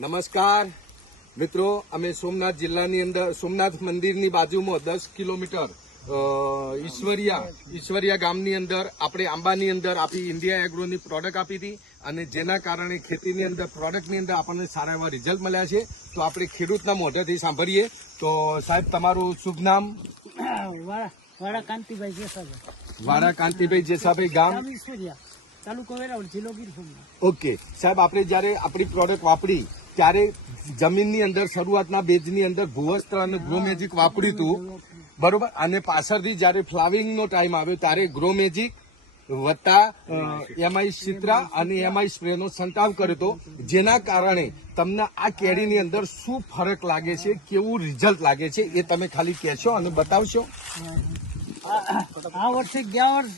નમસ્કાર મિત્રો, અમે સોમનાથ જિલ્લાની અંદર સોમનાથ મંદિરની બાજુમાં 10 કિલોમીટર ઈશ્વરિયા ગામની અંદર આપણે આંબાની અંદર આપી ઇન્ડિયા એગ્રોની પ્રોડક્ટ આપી હતી અને જેના કારણે ખેતીની અંદર પ્રોડક્ટની અંદર આપણને સારા એવા રિઝલ્ટ મળ્યા છે. તો આપણે ખેડૂતના મોઢેથી સાંભળીએ. તો સાહેબ, તમારું શુભ નામ? વાડા કાંતિભાઈ જેસાભાઈ, વાડા કાંતિભાઈ જેસાભાઈ, ગામ ઈશ્વરિયા, તાલુકો વેરાવળ, જિલ્લો ગીર સોમનાથ. ઓકે સાહેબ, આપણે જયારે આપણી પ્રોડક્ટ વાપરી ત્યારે જમીનની અંદર શરૂઆતના બેજની અંદર ભૂવસ્ત્ર અને ગ્રો મેજિક વાપર્યું હતું, બરોબર, અને પાછળથી જયારે ફ્લાવરિંગનો ટાઈમ આવ્યો ત્યારે ગ્રો મેજિક વત્તા એમઆઈ સિત્રા અને એમઆઈ સ્પ્રેનો છંટકાવ કર્યો હતો, જેના કારણે તમને આ કેરીની અંદર શું ફરક લાગે છે, કેવું રિઝલ્ટ લાગે છે એ તમે ખાલી કહેશો અને બતાવશો. આ વર્ષે ગયા વર્ષ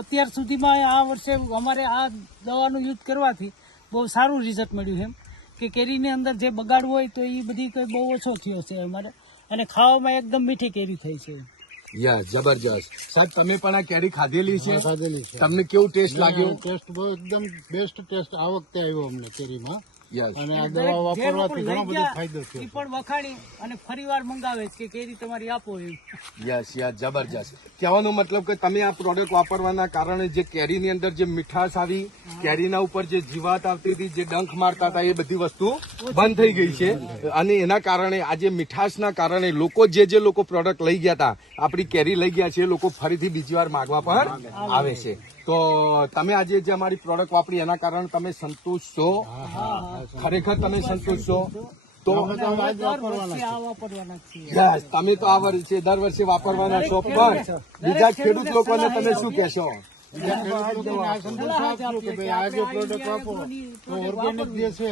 અત્યાર સુધીમાં આ વર્ષે અમારે આ દવાનું યુઝ કરવાથી બહુ સારું રિઝલ્ટ મળ્યું એમ કે કેરીની અંદર જે બગાડ હોય તો એ બધી કંઈ બહુ ઓછો થયો છે અમારે, અને ખાવામાં એકદમ મીઠી કેરી થઈ છે. યસ, જબરજસ્ત. સાહેબ, તમે પણ આ કેરી ખાધેલી છે? ખાધેલી છે. તમને કેવું ટેસ્ટ લાગ્યો? ટેસ્ટ બહુ એકદમ બેસ્ટ ટેસ્ટ આ વખતે આવ્યો અમને કેરીમાં. યસ. અને આ દવા વાપરવાથી ઘણો બધો ફાયદો એ થયો. પણ વખાણી અને ફરીવાર મંગાવે છે કે કેરી તમારી આપો એમ. યસ, જબરજસ્ત. કહેવાનો મતલબ કે તમે આ પ્રોડક્ટ વાપરવાના કારણે જે કેરીની અંદર જે મીઠાશ આવી, કેરીના ઉપર જે જીવાત આવતી હતી, જે ડંખ મારતા હતા, એ બધી વસ્તુ બંધ થઈ ગઈ છે. અને એના કારણે આજે મીઠાશના કારણે લોકો જે લોકો પ્રોડક્ટ લઈ ગયા હતા, આપણી કેરી લઈ ગયા છે, એ લોકો ફરીથી બીજી વાર માગવા પણ આવે છે. તો તમે આજે જે અમારી પ્રોડક્ટ વાપરી એના કારણે તમે સંતુષ્ટ છો? ખરેખર તમે સંતુષ્ટ છો? તો દર વર્ષે આ વાપરવાના જ છીએ. યસ, તમે તો આ વર્ષે દર વર્ષે વાપરવાના છો, પણ બીજા ખેડૂત લોકોને તમે શું કહેશો? બીજા ખેડૂત લોકોને આ સંદેશ આપજો કે ભાઈ આ જે પ્રોડક્ટ વાપરો તો ઓર્ગેનિક જે છે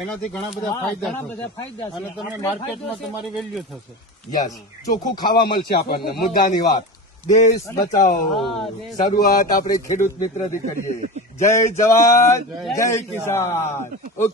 એનાથી ઘણા બધા ફાયદા ઘણા બધા થશે ફાયદા છે. અને તમને માર્કેટમાં તમારી વેલ્યુ થશે. યસ, ચોખ્ખું ખાવા મળશે આપણને. મુદ્દાની વાત, દેશ બચાવો. શરૂઆત આપણે ખેડૂત મિત્રથી કરીએ. જય જવાન, જય કિસાન.